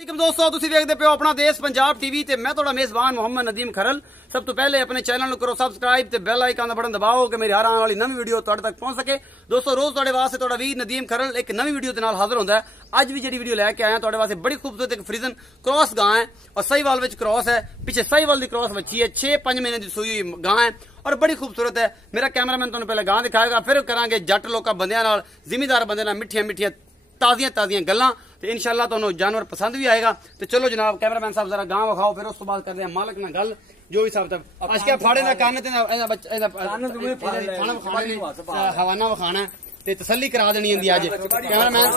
दोस्तों तुसीं वेखदे पियो अपना देश पंजाब टीवी ते मैं तुहाडा मेजबान मोहम्मद नदीम खरल। सब तो पहले अपने चैनल करो सबसक्राइब ते बेल आइकन का बटन दबाओ कि मेरी हर आने वाली नवी वीडियो तुहाडे तक पहुंच सके। दोस्तों रोज तुहाडे वास्ते तुहाडा वीर नदीम खरल एक नवी वीडियो के नाल हाजिर होंदा है। अज भी जिहड़ी वीडियो लैके आया तुहाडे वास्ते बड़ी खूबसूरत एक फ्रीजन क्रॉस गां है और साहिवाल विच क्रॉस है। पीछे साहिवाल दी क्रॉस बच्ची है, 6-5 महीने की सूई हुई गां है और बड़ी खूबसूरत है। मेरा कैमरामैन तुहानूं पहले गां दिखाएगा, फिर करांगे जट लोकां बंदियां नाल जिमीदार बंदे नाल मिठियां मिठियां ताजियां गल्लां ते इंशाअल्लाह तुहानूं जानवर पसंद भी आएगा। तो चलो जनाब कैमरामैन साहब जरा गां विखाओ, फिर उस तो बाद करते हैं मालक नाल गल जो भी साहब तक आज क्या फाड़े दा कान ते हवाना विखाना ते तसल्ली करा देनी हुंदी आज कैमरामैन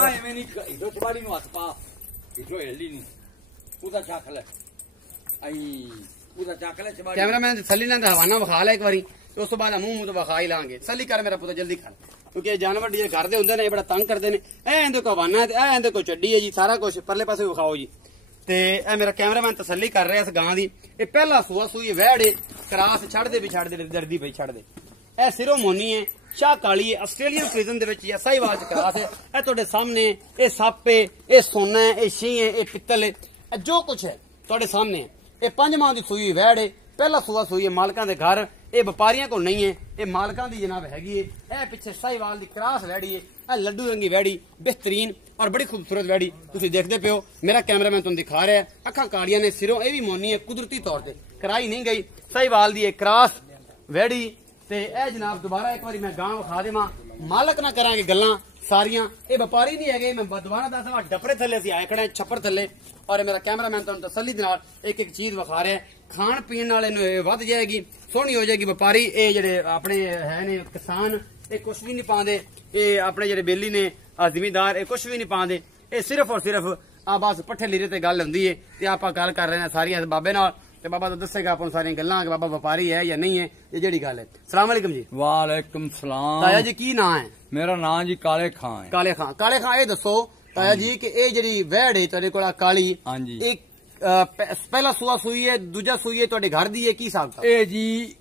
कैमरामैन तसल्ली नाल हवाना विखा ले एक बारी, उस तो बाद मुंह तो विखा ही लांगे। तसल्ली कर मेरा पुत्र जल्दी कर, क्योंकि जानवर जो घर दे होंदे ने बड़ा तंग करते हैं। ए को हवाना है, ए को चड्डी है जी, सारा कुछ परले पासे विखाओ जी। ते ए मेरा कैमरामैन तसल्ली कर रहा इस गां दी। ए पहला सूआ सूई वैड़ क्रास छड़दे भी छड़दे दर्दी पई छड़दे। ए सिरों मोनी है, शाह काली है, आस्ट्रेलियन फ्रीजन दे विच या साहिवाल च क्रास है। ए तुहाडे सामने ए सप है, ए सोना है, ए शी है, ए पित्तल है, जो कुछ है तुहाडे सामने है। ए 5 माह दी सूई वैड़ है, पहला सूआ सूई है मालकां दे घर। ये व्यापारियों को नहीं है, ये मालकां दी जनाब हैगी है। ए पिछे साहिवाल दी क्रास वैड़ी है, ए लड्डू रंगी वैड़ी बेहतरीन और बड़ी खूबसूरत वैड़ी तुसीं देखदे पियो। मेरा कैमरामैन तुहानूं दिखा रहा है। अखां कालियां ने, सिरों ये भी मोनी है, कुदरती तौर पर कराई नहीं गई। साहिवाल दी क्रास वैड़ी ते ए जनाब दोबारा एक बार मैं गां विखा देवां, मालक ना करांगे गल्लां सारियां। ये व्यापारी नहीं है, मैं दोबारा दसवां डपरे थले असीं आए खड़े छप्पर थले और मेरा कैमरामैन तुहानूं तसल्ली दे नाल एक एक चीज विखा रहा है। खाण पीण नाल इहनूं वध जाएगी, सोहनी हो जाएगी। व्यापारी ये जिहड़े अपने है ने किसान ये कुछ भी नहीं पाते, ये अपने जिहड़े बेली ने जिमीदार ये कुछ भी नहीं पाते। ये सिर्फ और सिर्फ बस पट्ठे लीरे ते गल हुंदी है ते आपां गल कर रहे हैं सारियां बाबे नाल ते बाबा तो दसेगा अपन सारियां गल्लां कि बाबा व्यापारी है या नहीं है, ये जेहड़ी गल है। सलाम अलैकुम जी। वालेकुम सलाम। ताया जी की नाम है? मेरा नाम जी काले खां है। काले खां ये दसो ताया जी कि ये जेहड़ी वैड़ है तुहाडे कोल काली, हां जी, एक पहला सूआ सूई है, दूजा सूई है, तुहाडे घर दी है की हिसाब था? ए जी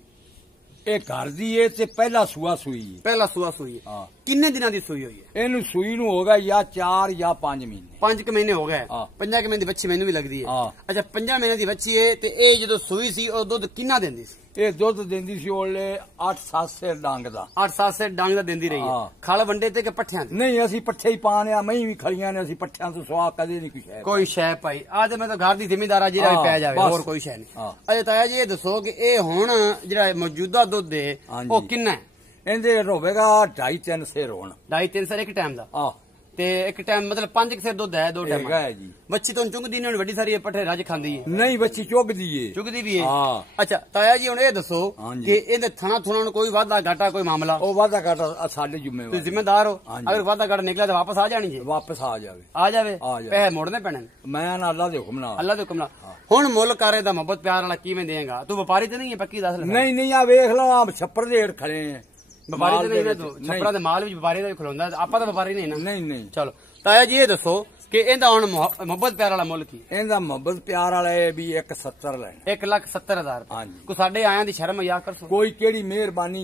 ए घर दी है ते पहला सूआ सूई है। पहला सूआ सूई है। किन्ने दिनां दी सूई हुई है? इनू सूई नू होगा या 4 या 5 महीने। 5 महीने हो गए। 5 महीने की बच्ची मैनू भी लगती है। अच्छा 5 महीने की बच्ची है ते ए जदों सूई सी और दुध किन्ना देंदी सी? ये दुध देंदी सी ओले 8-7 सेर डांग दा। 8-7 सेर डांग दा देंदी रही है। खल वंडे ते के पट्ठियां ते? नहीं असी पट्ठे ही पाने आ, मई भी खड़ियां ने, असी पट्ठियां तो सुआ कदे नहीं कुछ है। कोई शय भाई आज मैं तो घर दी जिम्मेदार जी पै जावे और कोई शय नहीं। अच्छा ताया जी ये दसो कि ए हुण जेड़ा मौजूदा दुध है ओ किन्ना है? इहदे होवेगा 2.5-3 सेर होण। 2.5-3 सेर एक टाइम दा ते एक टाइम मतलब 5 सेर दुध है 2 टाइम है जी। बच्ची तो चुंगदी नहीं, वड्डी सारी पट्ठे रज खांदी है? नहीं बच्ची चुगदी है। चुगदी भी है। अच्छा ताया जी हुण ये दसो कि इहदे थणा थुणा कोई वाधा घाटा कोई मामला? ओ वाधा घाटा साडे जिम्मेवार, जिम्मेदार हो। अगर वाधा घाटा निकला तो वापस आ जानी जी? वापस आ जावे। आ जावे पैसे मोड़ने पैने? मैं ना अल्लाह दे हुक्म नाल। अल्लाह दे हुक्म नाल। हुण मुल करे दा मोहब्बत प्यार वाला किवें देगा? तू व्यापारी ते नहीं है पक्की दस? नहीं आ वेख लो आप छप्पर दे हेठ खड़े हैं। व्यापारी ते नहीं ना, तू छप्परा दे माल भी व्यापारी दा ही खलोंदा, आपा तो व्यापारी नहीं ना? नहीं। चलो ताया जी ये दसो कि इहदा हुण मोहब्बत प्यार वाला मुल की? इहदा मोहब्बत प्यार वाला है भी 170 लैने। 1,70,000। हां जी। को साडे आयां दी शर्म या करसो? कोई केड़ी मेहरबानी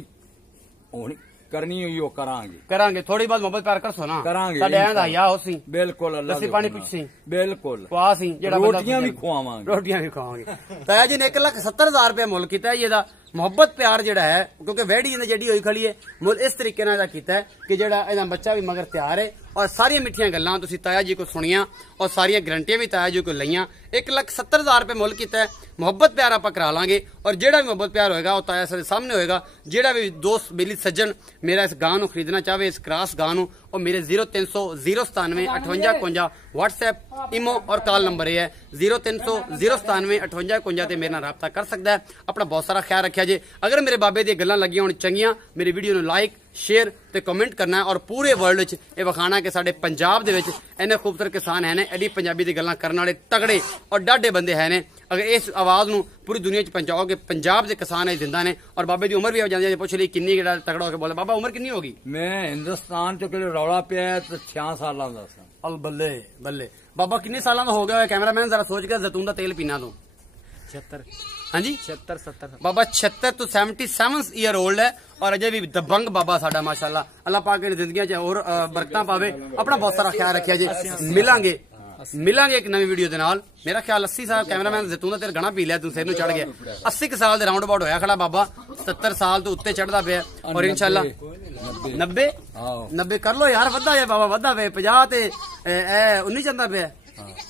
होनी करनी हुई वो करांगे थोड़ी बहुत मोहब्बत प्यार करसो ना? करांगे साडे आयां दा या होसी। बिल्कुल अल्लाह लस्सी पानी पुछसी। बिल्कुल क्वासी जेड़ा रोटियां भी खवावांगे। रोटियां भी खवावांगे। ताया जी ने 1,70,000 रुपया मुल कीता है ਇਹਦਾ मोहब्बत प्यार जेड़ा है, क्योंकि वैड़ी ने जेडी होई खड़ी है मुल इस तरीके नाल कीता है कि जेड़ा ਇਹਦਾ बच्चा भी मगर तैयार है और सारियां मिठियां गल्लां तुसीं ताया जी को सुनियां और सारियां गारंटियां भी ताया जी को लईयां। 1,70,000 रुपये मुल कीता है। मोहब्बत प्यार आप करा लांगे और जेड़ा भी मोहब्बत प्यार होएगा वो ताया सारे सामने होएगा। जेड़ा भी दोस्त बेली सज्जन मेरा इस गां नूं खरीदना चाहे इस क्रास गां नूं और मेरे 0300 097 58 51 व्हाट्सएप इमो और कॉल नंबर है 0300 097 58 51 ते मेरे नाल राबता कर सकता है। अपना बहुत सारा ख्याल रखिया जे। अगर मेरे बाबे दी गल्लां लगियां होण चंगियां मेरी वीडियो नूं लाइक शेयर ते कमेंट करना है और पूरे वर्ल्ड च ये विखाना कि साडे पंजाब दे विच इन्ने खूबसूरत किसान है ने, एडी पंजाबी दी गल्लां करन वाले तगड़े और डाढे बंदे है ने। अगर इस आवाज नूं पूरी दुनिया च पहुंचाओगे पंजाब दे किसान जिंदा ने। और बाबे दी उम्र भी हो जांदी है, पुछ ली किन्नी केड़ा तगड़ा होके बोले बाबा उम्र किन्नी होगी? मैं हिंदुस्तान च किले रौला पिया तो 6 सालां दा सा। अल बल्ले बल्ले बाबा किन्ने सालां दा हो गया? कैमरामैन जरा सोच के जैतून दा तेल पीना तू। 76। हाँ जी 76-70 बाबा 76 तो 77 ईयर ओल्ड है और अजय भी दबंग बाबा साडा माशाल्लाह। अल्लाह पाक इन जिंदगी च और बरकतां पावे। अपना बहुत सारा ख्याल रखिया जी। मिलांगे ਮਿਲਾਂਗੇ ਇੱਕ ਨਵੀਂ ਵੀਡੀਓ ਦੇ ਨਾਲ। ਮੇਰਾ ਖਿਆਲ 80 ਸਾਲ ਕੈਮਰਾਮੈਨ ਜ਼ੈਤੂਨ ਦਾ ਤੇਰਾ ਗਣਾ ਪੀ ਲਿਆ ਤੂੰ, ਸਿਰ ਨੂੰ ਚੜ ਗਿਆ। 80 ਸਾਲ ਦੇ ਰਾਉਂਡ ਅਬਾਊਟ ਹੋਇਆ ਖੜਾ ਬਾਬਾ, 70 ਸਾਲ ਤੋਂ ਉੱਤੇ ਚੜਦਾ ਪਿਆ। ਔਰ ਇਨਸ਼ਾਅੱਲਾ 90 ਕਰ ਲੋ ਯਾਰ, ਵੱਧਾ ਹੈ ਬਾਬਾ, ਵੱਧਾ ਵੇ 50 ਤੇ ਇਹ 19 ਚੰਦਾ ਪਿਆ।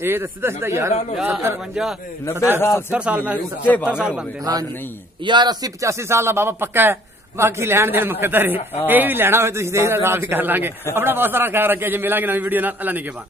ਇਹ ਤਾਂ ਸਿੱਧਾ ਸਿੱਧਾ ਯਾਰ 70 ਸਾਲ ਮੈਂ ਉੱਚੇ 70 ਸਾਲ ਬੰਦੇ ਨਹੀਂ ਯਾਰ 80 85 ਸਾਲ ਦਾ ਬਾਬਾ ਪੱਕਾ ਹੈ। ਬਾਕੀ ਲੈਣ ਦੇਣ ਮੁਕੱਦਰ ਹੈ, ਇਹ ਵੀ ਲੈਣਾ ਹੋਵੇ ਤੁਸੀਂ ਦੇ ਨਾਲ ਵੀ ਕਰ ਲਾਂਗੇ। ਆਪਣਾ ਬਹੁਤ ਸਾਰਾ ਖਿਆਲ ਰੱਖਿਆ ਜੀ, ਮਿਲਾਂਗੇ ਨਵੀਂ ਵੀਡੀਓ ਨਾਲ। ਅੱਲਾ ਨਿਗਹਿਬਾਨ।